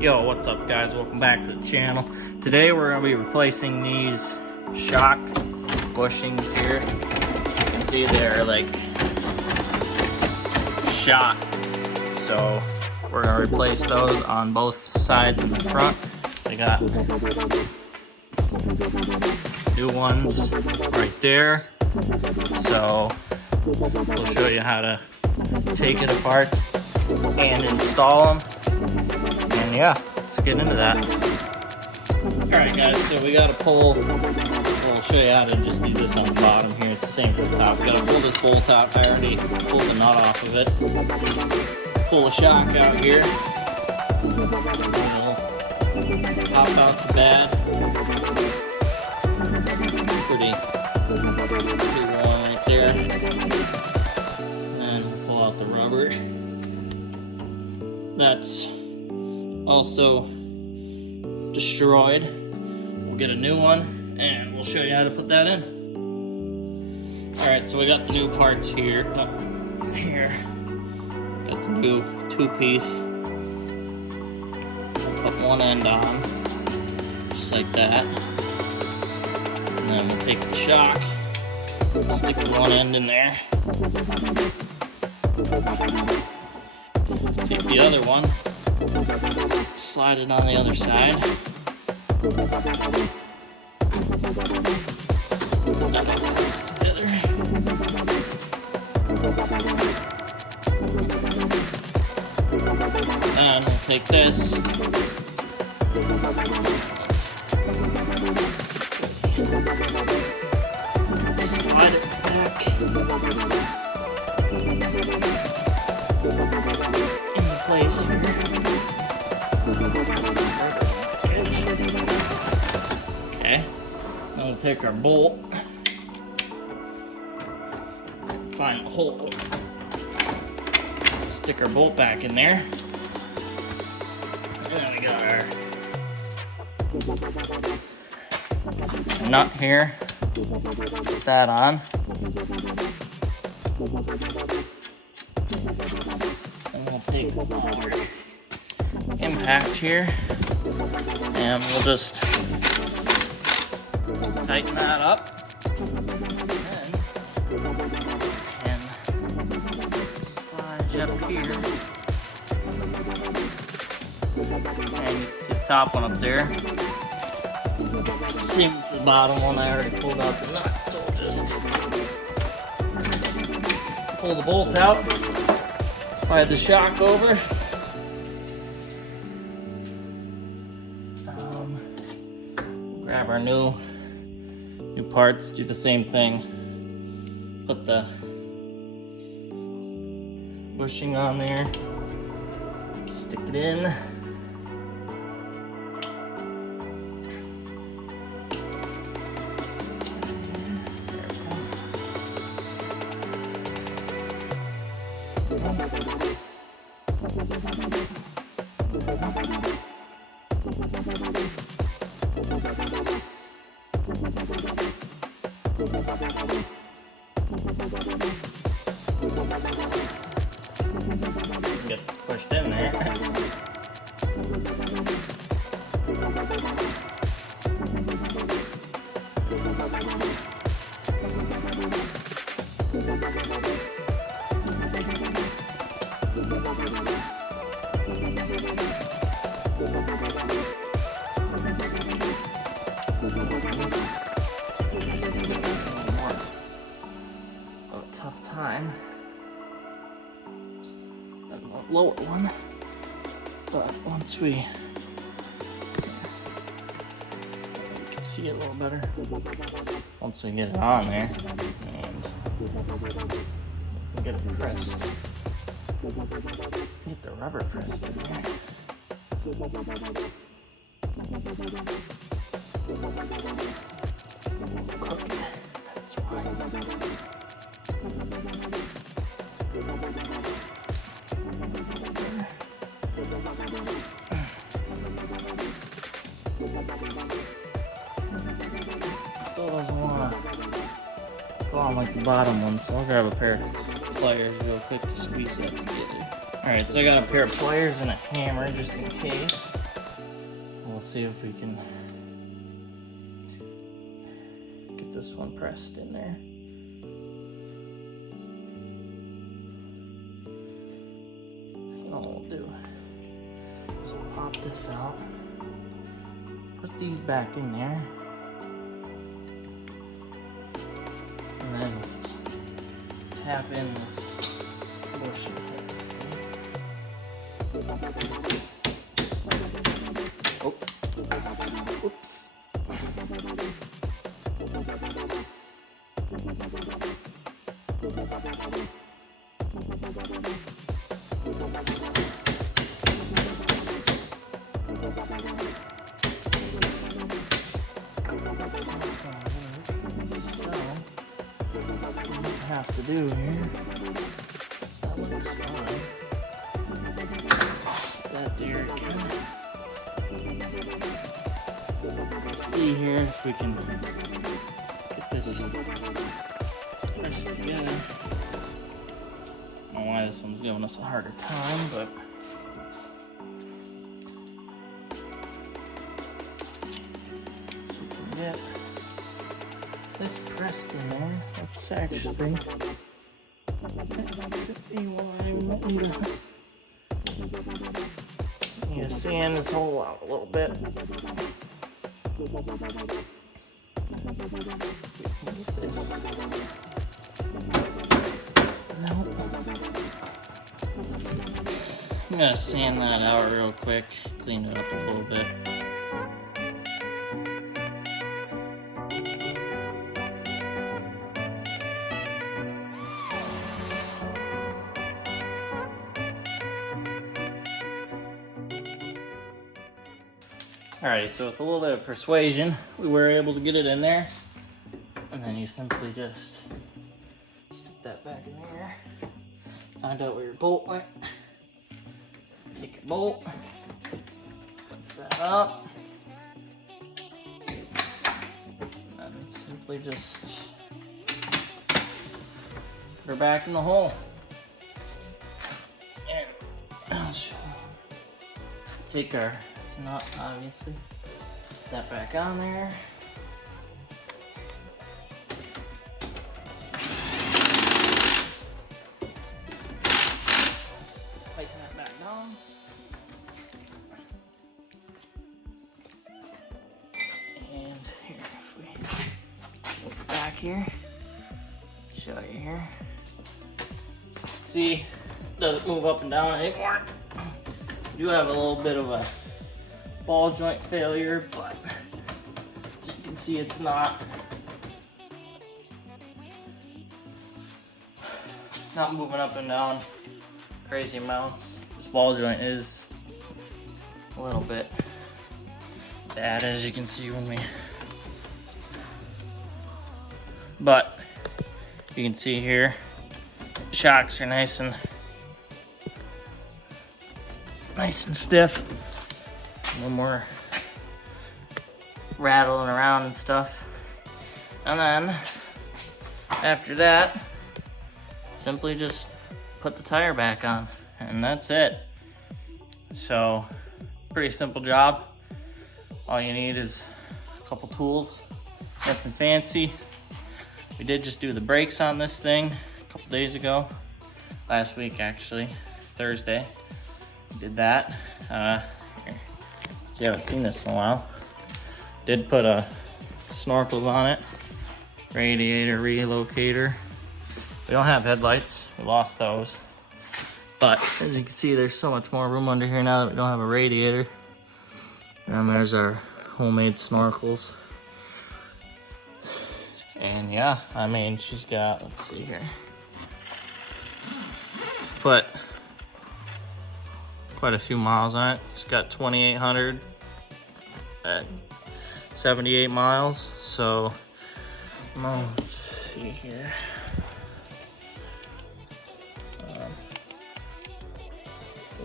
Yo, what's up guys? Welcome back to the channel. Today we're going to be replacing these shock bushings here. You can see they're like shot. So we're going to replace those on both sides and the front. They got new ones right there. So we'll show you how to take it apart and install them. And yeah, let's get into that. Alright guys, so we gotta pull, we'll show you how to just do this on the bottom here. It's the same for the top. We gotta pull this bolt out. I already pulled the nut off of it. Pull the shock out here. It'll pop out the bad. Pretty long right there. And pull out the rubber. That's also destroyed. We'll get a new one and we'll show you how to put that in. Alright, so we got the new parts here. Here. Got the new two-piece. We'll put one end on, just like that. And then we'll take the shock, stick one end in there. Take the other one, slide it on the other side. Together. And we'll take this. Slide it back. Into place here. Okay, now we'll take our bolt, find the hole, stick our bolt back in there, and then we got our nut here, put that on. And we'll take our impact here and we'll just tighten that up and slide up here and the top one up there. Same with the bottom one. I already pulled out the nut, so we'll just pull the bolt out. Slide the shock over. Grab our new parts, do the same thing. Put the bushing on there, stick it in. Get pushed in there. Tough time. That lower one, but once we can see it a little better, once we get it on there and get it pressed, get the rubber pressed in there. Cook it. That's why. Still doesn't want to go on like the bottom one, so I'll grab a pair of pliers real quick to squeeze that together. Alright, so I got a pair of pliers and a hammer just in case. see if we can get this one pressed in there. And all we'll do is we'll pop this out, put these back in there, and then we'll just tap in this bushing here. Oh, whoops. So, what we have to do here, that looks fine. That there again. Let's see here if we can get this pressed together. I don't know why this one's giving us a harder time, but so we can get this pressed in there. That's actually that could be why we might need to sand this hole out a little bit. I'm gonna sand that out real quick, clean it up a little bit. Alright, so with a little bit of persuasion, we were able to get it in there. And then you simply just stick that back in there. Find out where your bolt went. Take your bolt, put that up. And then simply just put her back in the hole. And I'll show you. Take our nut, obviously, put that back on there. Tighten that back down. And here, if we move back here, show you here. See, it doesn't move up and down anymore. We do have a little bit of a ball joint failure, but as you can see, it's not moving up and down crazy amounts. This ball joint is a little bit bad, as you can see when we, but you can see here, shocks are nice and stiff. No more rattling around and stuff. And then after that, simply just put the tire back on, and that's it. So pretty simple job. All you need is a couple tools, nothing fancy. We did just do the brakes on this thing a couple days ago, last week actually, Thursday. Did that. You haven't seen this in a while. Did put snorkels on it, radiator relocator. We don't have headlights, we lost those. But as you can see, there's so much more room under here now that we don't have a radiator. And there's our homemade snorkels. And yeah, I mean, she's got, let's see here. Put quite a few miles on it. It's got 2,800 at 78 miles. So, let's see here.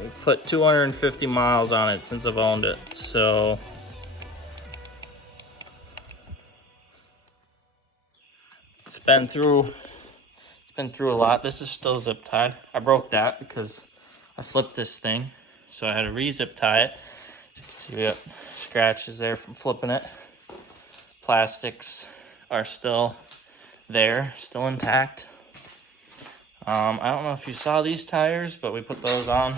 We've put 250 miles on it since I've owned it. So, it's been through a lot. This is still zip tied. I broke that because I flipped this thing. So I had to re-zip tie it. See, we got scratches there from flipping it. Plastics are still there, still intact. I don't know if you saw these tires, but we put those on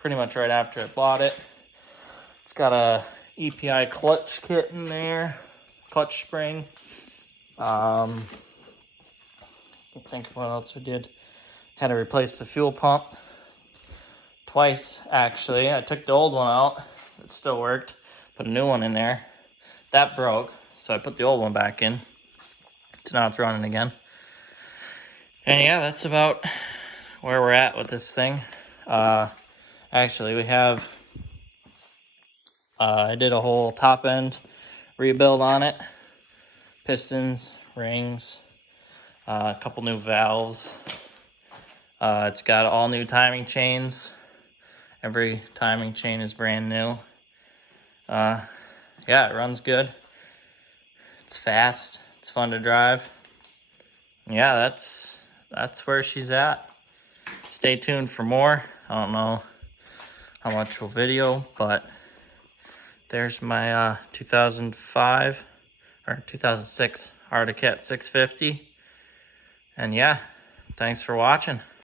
pretty much right after I bought it. It's got a EPI clutch kit in there, clutch spring. I can't think of what else we did. Had to replace the fuel pump twice, actually. I took the old one out. It still worked. Put a new one in there. That broke, so I put the old one back in. So now it's running again. And yeah, that's about where we're at with this thing. Actually, we have, I did a whole top end rebuild on it. Pistons, rings, a couple new valves. It's got all new timing chains. Every timing chain is brand new. Yeah, it runs good. It's fast. It's fun to drive. Yeah, that's where she's at. Stay tuned for more. I don't know how much we'll video, but there's my 2005 or 2006 Arctic Cat 650. And yeah, thanks for watching.